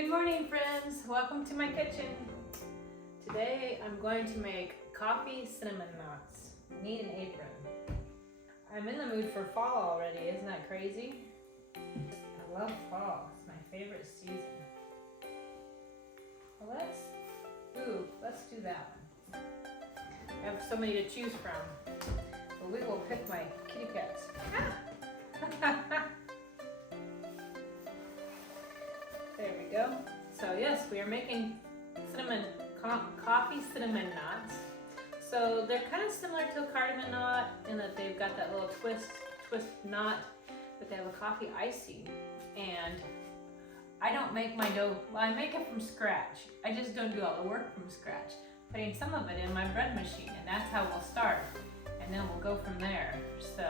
Good morning, friends. Welcome to my kitchen. Today I'm going to make coffee cinnamon knots. I need an apron. I'm in the mood for fall already. Isn't that crazy? I love fall. It's my favorite season. Well, let's do that one. I have so many to choose from. But we will pick my kitty cats. There we go. So yes, we are making coffee cinnamon knots. So they're kind of similar to a cardamom knot in that they've got that little twist knot, but they have a coffee icing. And I don't make my dough, well, I make it from scratch. I just don't do all the work from scratch. Putting some of it in my bread machine, and that's how we'll start. And then we'll go from there. So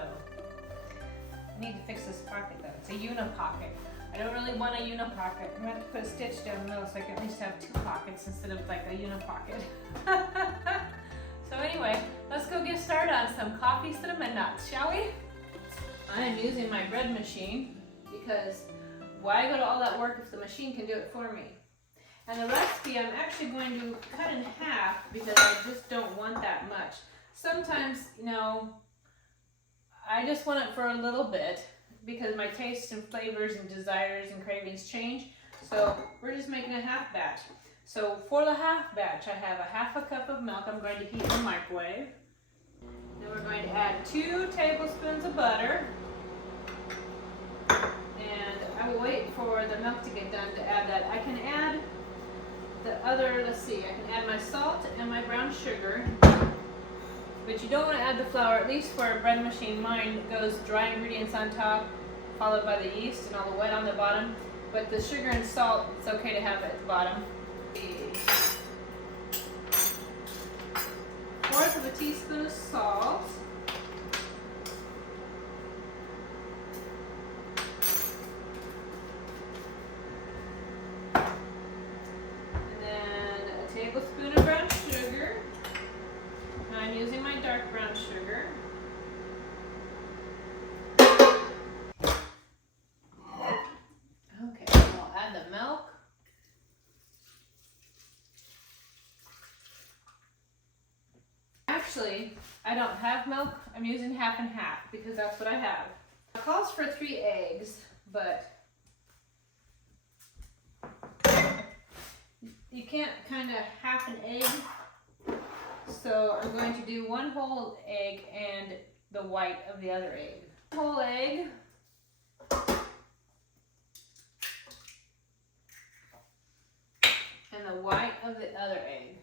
I need to fix this pocket though. It's a unipocket. I don't really want a unipocket. I'm going to have to put a stitch down the middle so I can at least have two pockets instead of like a unipocket. So anyway, let's go get started on some coffee cinnamon knots, shall we? I am using my bread machine because why go to all that work if the machine can do it for me? And the recipe I'm actually going to cut in half because I just don't want that much. Sometimes, you know, I just want it for a little bit because my tastes and flavors and desires and cravings change. So we're just making a half batch. So for the half batch, I have a half a cup of milk I'm going to heat in the microwave. Then we're going to add 2 tablespoons of butter. And I will wait for the milk to get done to add that. I can add the other, let's see, I can add my salt and my brown sugar. But you don't want to add the flour, at least for a bread machine. Mine goes dry ingredients on top, followed by the yeast and all the wet on the bottom. But the sugar and salt, it's okay to have at the bottom. 1/4 of a teaspoon of salt. And then a tablespoon of brown sugar. Now I'm using my dark brown sugar. Okay, I'll add the milk. Actually, I don't have milk. I'm using half and half because that's what I have. It calls for 3 eggs, but you can't kind of half an egg. So I'm going to do 1 whole egg and the white of the other egg. Whole egg. And the white of the other egg.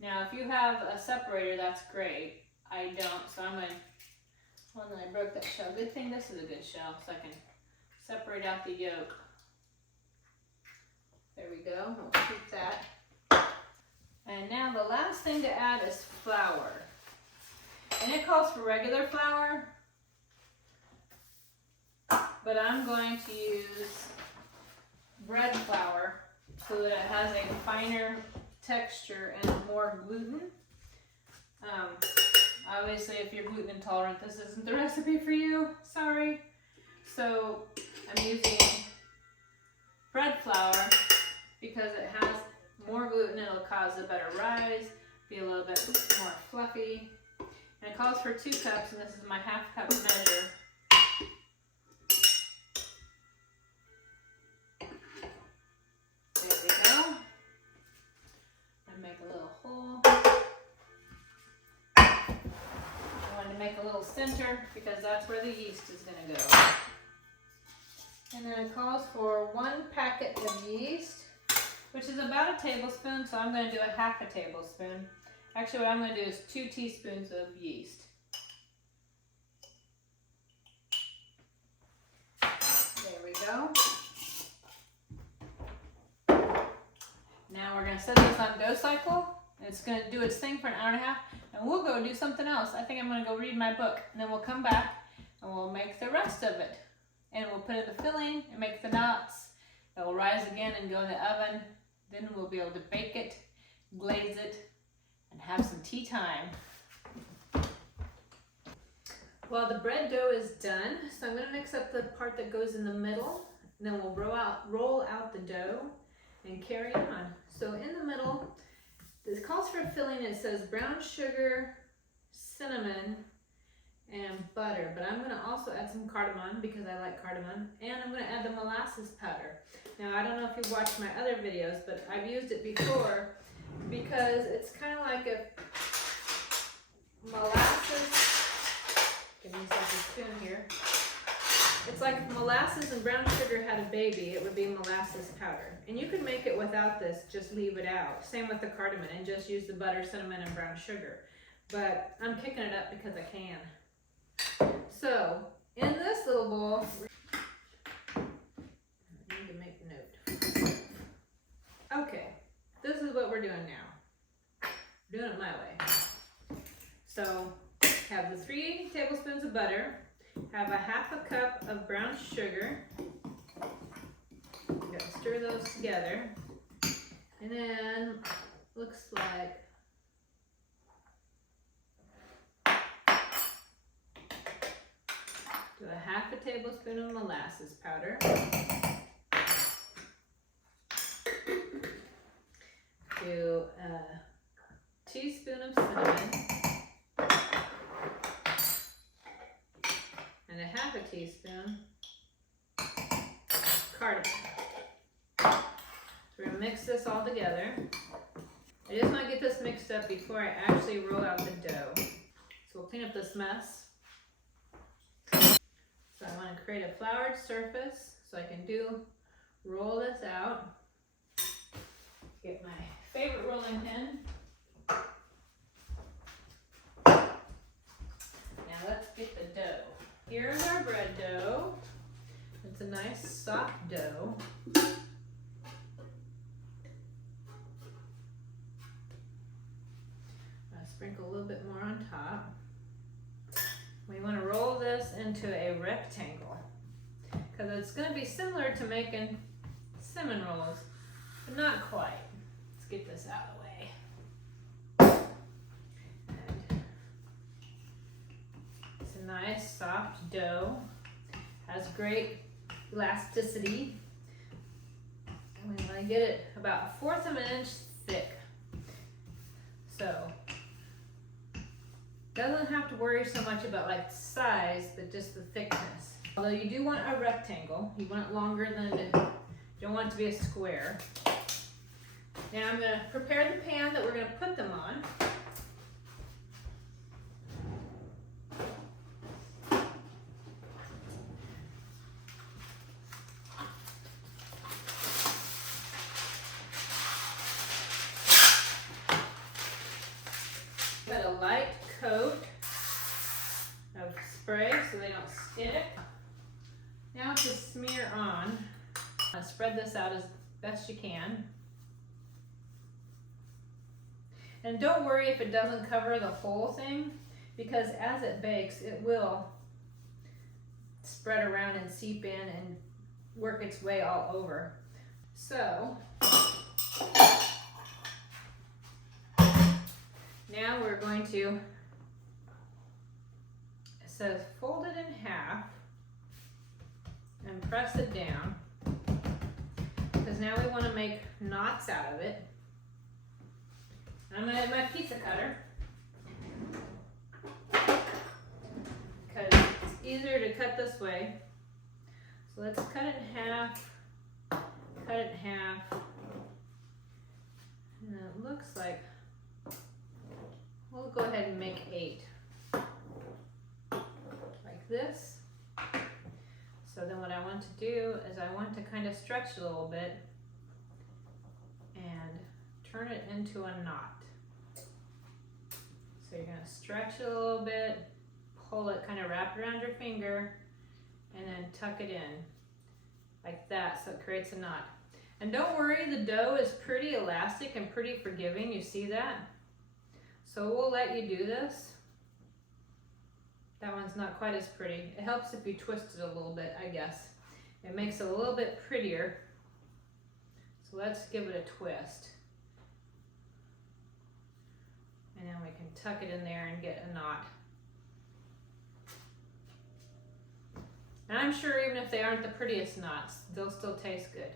Now if you have a separator, that's great. I don't, so I'm going to, well then I broke that shell. Good thing this is a good shell so I can separate out the yolk. There we go, we'll keep that. And now the last thing to add is flour. And it calls for regular flour, but I'm going to use bread flour so that it has a finer texture and more gluten. Obviously if you're gluten intolerant, this isn't the recipe for you, sorry. So I'm using bread flour because it has more gluten, it'll cause a better rise, be a little bit more fluffy. And it calls for 2 cups, and this is my half cup measure. There we go. And make a little hole. I wanted to make a little center because that's where the yeast is going to go. And then it calls for 1 packet of yeast, which is about a tablespoon, so I'm going to do a half a tablespoon. Actually, what I'm going to do is 2 teaspoons of yeast. There we go. Now we're going to set this on dough cycle. It's going to do its thing for an hour and a half, and we'll go do something else. I think I'm going to go read my book, and then we'll come back and we'll make the rest of it. And we'll put in the filling and make the knots. It will rise again and go in the oven. Then we'll be able to bake it, glaze it, and have some tea time. Well, the bread dough is done, so I'm going to mix up the part that goes in the middle And then we'll roll out the dough and carry on. So in the middle, this calls for filling. It says brown sugar, cinnamon, and butter. But I'm gonna also add some cardamom because I like cardamom. And I'm gonna add the molasses powder. Now I don't know if you've watched my other videos, but I've used it before because it's kind of like a molasses. Give me a spoon here. It's like if molasses and brown sugar had a baby, it would be molasses powder. And you can make it without this, just leave it out. Same with the cardamom and just use the butter, cinnamon, and brown sugar. But I'm kicking it up because I can. So, in this little bowl, I need to make a note. Okay, this is what we're doing now. We're doing it my way. So, have the 3 tablespoons of butter. Have a 1/2 cup of brown sugar. You gotta stir those together. And then, looks like do a 1/2 tablespoon of molasses powder. Do a teaspoon of cinnamon. And a 1/2 teaspoon cardamom. So we're gonna mix this all together. I just want to get this mixed up before I actually roll out the dough. So we'll clean up this mess. So I want to create a floured surface so I can roll this out. Get my favorite rolling pin. Now let's get the dough. Here's our bread dough. It's a nice soft dough. I'll sprinkle a little bit more on top. We want to roll this into a rectangle because it's going to be similar to making cinnamon rolls, but not quite. Let's get this out of the way. And it's a nice soft dough, has great elasticity. And we want to get it about 1/4 of an inch thick. So doesn't have to worry so much about like size, but just the thickness. Although you do want a rectangle, you want it longer than you don't want it to be a square. Now I'm going to prepare the pan that we're going to put them on. Got a light coat of spray so they don't stick. Now to smear on. Spread this out as best you can. And don't worry if it doesn't cover the whole thing, because as it bakes, it will spread around and seep in and work its way all over. So, now we're going to, it says fold it in half and press it down, because now we want to make knots out of it. I'm going to have my pizza cutter because it's easier to cut this way. So let's cut it in half, cut it in half, and it looks like we'll go ahead and make 8 like this. So then what I want to do is I want to kind of stretch a little bit and turn it into a knot. So you're going to stretch it a little bit, pull it, kind of wrap it around your finger, and then tuck it in like that so it creates a knot. And don't worry, the dough is pretty elastic and pretty forgiving. You see that? So we'll let you do this. That one's not quite as pretty. It helps if you twist it a little bit, I guess. It makes it a little bit prettier. So let's give it a twist. And then we can tuck it in there and get a knot. And I'm sure even if they aren't the prettiest knots, they'll still taste good.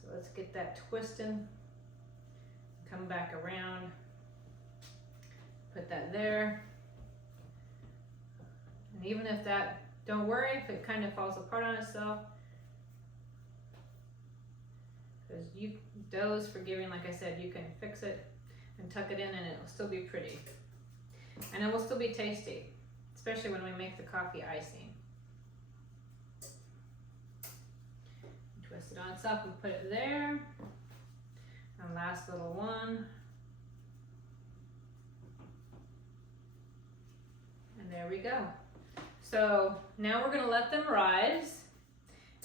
So let's get that twisting. Come back around. Put that there. And even if that, don't worry if it kind of falls apart on itself. Because dough's forgiving, like I said, you can fix it and tuck it in and it'll still be pretty. And it will still be tasty, especially when we make the coffee icing. Twist it on itself and put it there. And last little one. And there we go. So now we're gonna let them rise.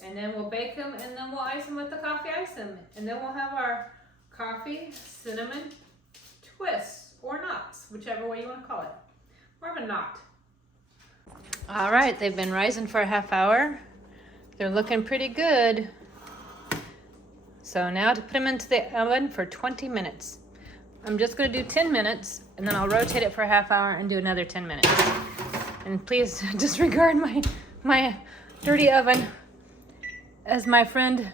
And then we'll bake them and then we'll ice them with the coffee icing. And then we'll have our coffee cinnamon twists or knots, whichever way you want to call it. More of a knot. All right, they've been rising for a half hour. They're looking pretty good. So now to put them into the oven for 20 minutes. I'm just going to do 10 minutes and then I'll rotate it for a half hour and do another 10 minutes. And please disregard my dirty oven. As my friend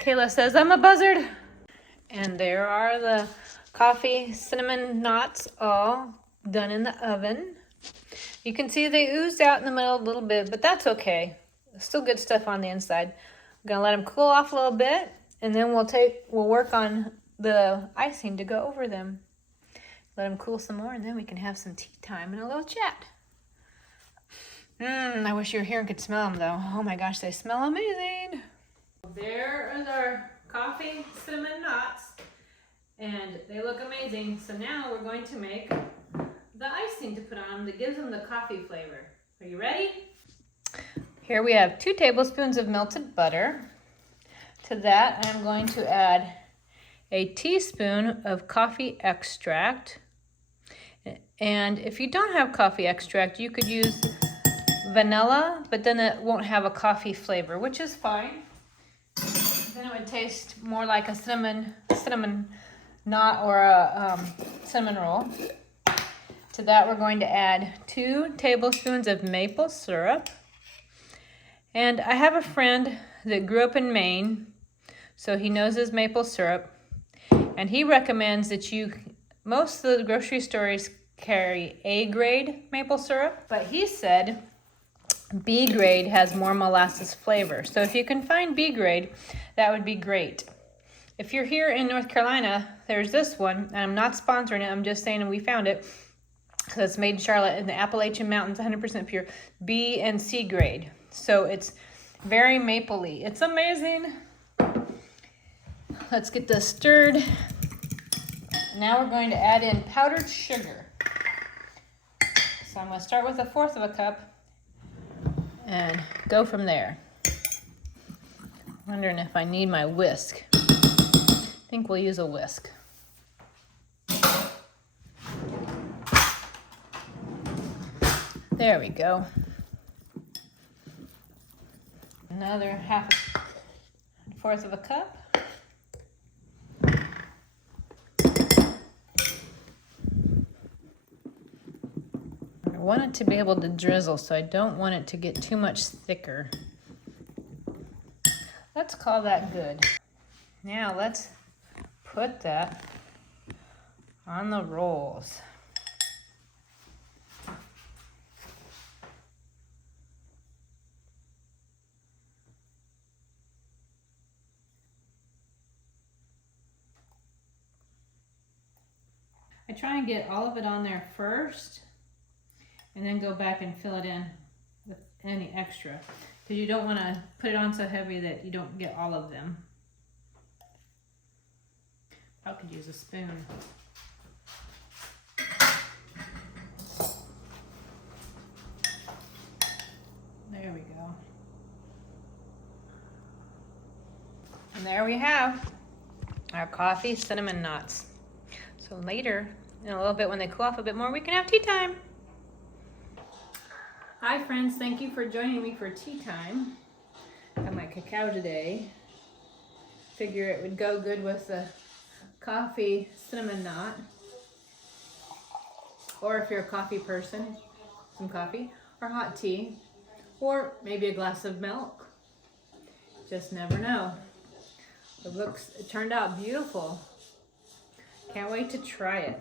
Kayla says, I'm a buzzard. And there are the coffee cinnamon knots all done in the oven. You can see they oozed out in the middle a little bit, but that's okay. Still good stuff on the inside. I'm gonna let them cool off a little bit, and then we'll work on the icing to go over them. Let them cool some more, and then we can have some tea time and a little chat. I wish you were here and could smell them though. Oh my gosh, they smell amazing. There is our coffee cinnamon knots, and they look amazing. So now we're going to make the icing to put on them that gives them the coffee flavor. Are you ready? Here we have 2 tablespoons of melted butter. To that, I'm going to add a teaspoon of coffee extract. And if you don't have coffee extract, you could use vanilla, but then it won't have a coffee flavor, which is fine. Then it would taste more like a cinnamon knot or a cinnamon roll. To that, we're going to add 2 tablespoons of maple syrup. And I have a friend that grew up in Maine, so he knows his maple syrup. And he recommends that most of the grocery stores carry A grade maple syrup, but he said B grade has more molasses flavor. So if you can find B grade, that would be great. If you're here in North Carolina, there's this one, and I'm not sponsoring it, I'm just saying we found it. So it's made in Charlotte in the Appalachian Mountains, 100% pure, B and C grade. So it's very mapley. It's amazing. Let's get this stirred. Now we're going to add in powdered sugar. So I'm going to start with 1/4 of a cup and go from there. Wondering if I need my whisk. I think we'll use a whisk. There we go. Another 1/4 of a cup. I want it to be able to drizzle, so I don't want it to get too much thicker. Let's call that good. Now let's put that on the rolls. I try and get all of it on there first and then go back and fill it in with any extra, because you don't want to put it on so heavy that you don't get all of them. I could use a spoon. There we go. And there we have our coffee cinnamon knots. So later, in a little bit, when they cool off a bit more, we can have tea time. Hi friends, thank you for joining me for tea time. Got my cacao today. Figure it would go good with the coffee cinnamon knot. Or if you're a coffee person, some coffee or hot tea. or maybe a glass of milk. Just never know. It turned out beautiful. Can't wait to try it.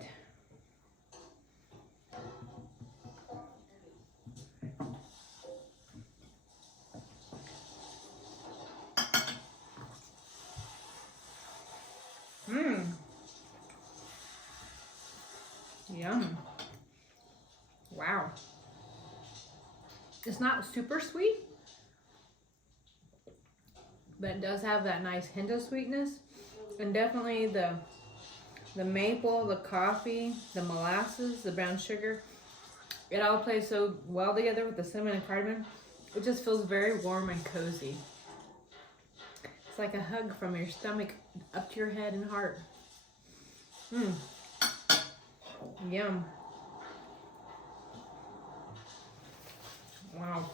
Yum. Wow. It's not super sweet, but it does have that nice hint of sweetness, and definitely the maple, the coffee, the molasses, the brown sugar, it all plays so well together with the cinnamon and cardamom. It just feels very warm and cozy. It's like a hug from your stomach up to your head and heart. Yum. Wow.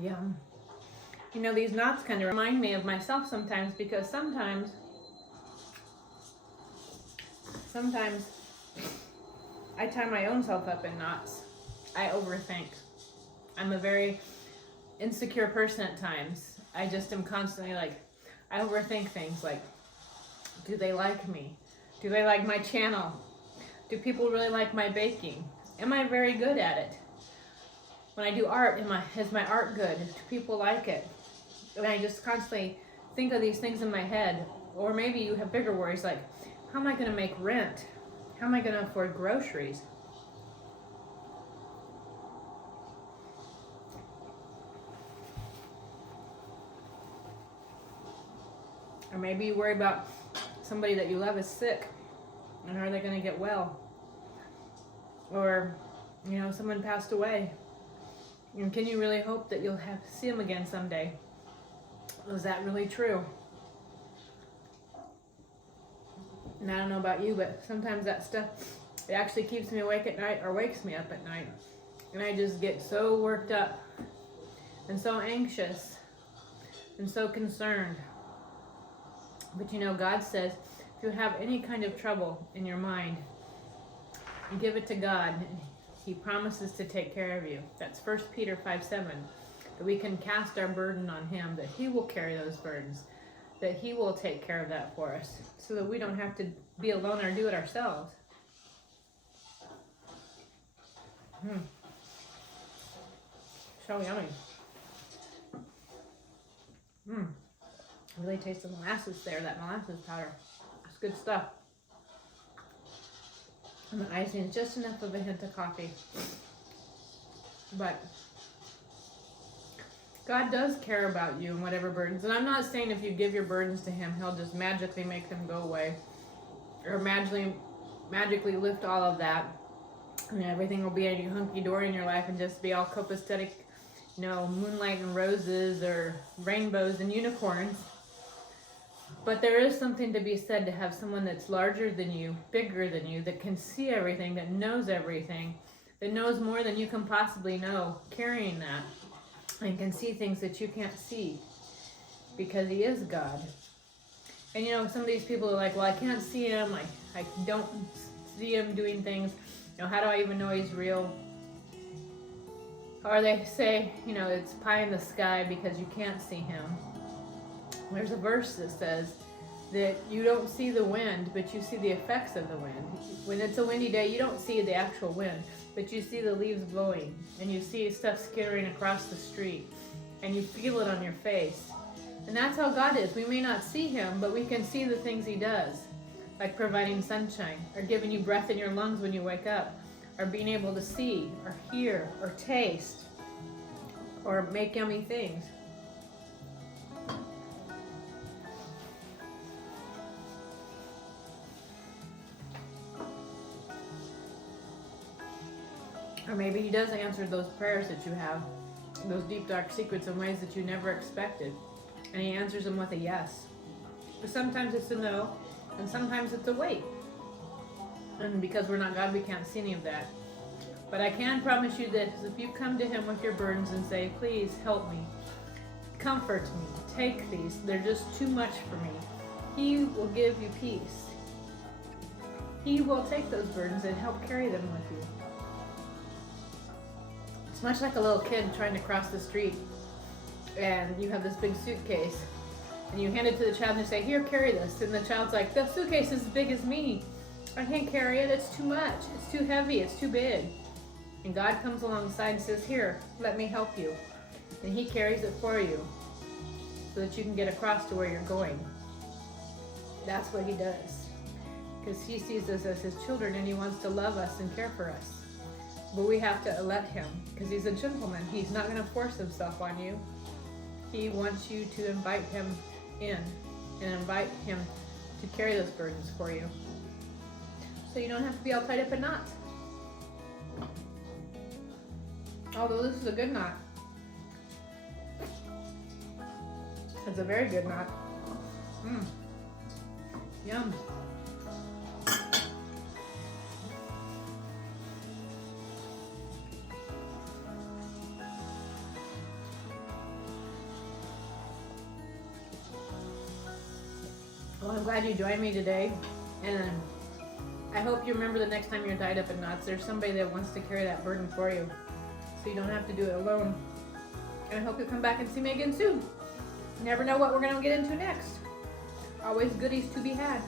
Yum. You know, these knots kind of remind me of myself sometimes, because sometimes I tie my own self up in knots. I overthink. I'm a very insecure person at times. I just am constantly like, I overthink things like, do they like me? Do they like my channel? Do people really like my baking? Am I very good at it? When I do art, is my art good? Do people like it? And I just constantly think of these things in my head. Or maybe you have bigger worries like, how am I going to make rent? How am I going to afford groceries? Or maybe you worry about somebody that you love is sick, and are they going to get well? Or, you know, someone passed away, and can you really hope that you'll see them again someday? Was that really true? And I don't know about you, but sometimes that stuff, it actually keeps me awake at night or wakes me up at night. And I just get so worked up and so anxious and so concerned. But you know, God says, if you have any kind of trouble in your mind, give it to God. He promises to take care of you. That's 1 Peter 5:7. That we can cast our burden on Him, that He will carry those burdens, that He will take care of that for us, so that we don't have to be alone or do it ourselves. So yummy. I really taste the molasses there, that molasses powder. It's good stuff. And the icing is just enough of a hint of coffee. But God does care about you and whatever burdens. And I'm not saying if you give your burdens to Him, He'll just magically make them go away. Or magically lift all of that. And everything will be hunky-dory in your life and just be all copacetic, you know, moonlight and roses or rainbows and unicorns. But there is something to be said to have someone that's larger than you, bigger than you, that can see everything, that knows everything, that knows more than you can possibly know, carrying that, and can see things that you can't see, because He is God. And you know, some of these people are like, well, I can't see Him, I don't see Him doing things, you know, how do I even know He's real? Or they say, you know, it's pie in the sky because you can't see Him. There's a verse that says that you don't see the wind, but you see the effects of the wind. When it's a windy day, you don't see the actual wind, but you see the leaves blowing, and you see stuff skittering across the street, and you feel it on your face. And that's how God is. We may not see Him, but we can see the things He does, like providing sunshine, or giving you breath in your lungs when you wake up, or being able to see, or hear, or taste, or make yummy things. Or maybe He does answer those prayers that you have, those deep, dark secrets in ways that you never expected. And He answers them with a yes. But sometimes it's a no, and sometimes it's a wait. And because we're not God, we can't see any of that. But I can promise you this, if you come to Him with your burdens and say, please help me, comfort me, take these, they're just too much for me, He will give you peace. He will take those burdens and help carry them with you. It's much like a little kid trying to cross the street, and you have this big suitcase, and you hand it to the child and you say, here, carry this. And the child's like, the suitcase is as big as me. I can't carry it, it's too much. It's too heavy, it's too big. And God comes alongside and says, here, let me help you. And he carries it for you so that you can get across to where you're going. That's what he does. Because he sees us as his children and he wants to love us and care for us. But we have to let him, because he's a gentleman. He's not going to force himself on you. He wants you to invite him in and invite him to carry those burdens for you. So you don't have to be all tied up in knots. Although this is a good knot. It's a very good knot. Yum. Well, I'm glad you joined me today, and I hope you remember the next time you're tied up in knots, there's somebody that wants to carry that burden for you, so you don't have to do it alone. And I hope you'll come back and see me again soon. You never know what we're going to get into next. Always goodies to be had.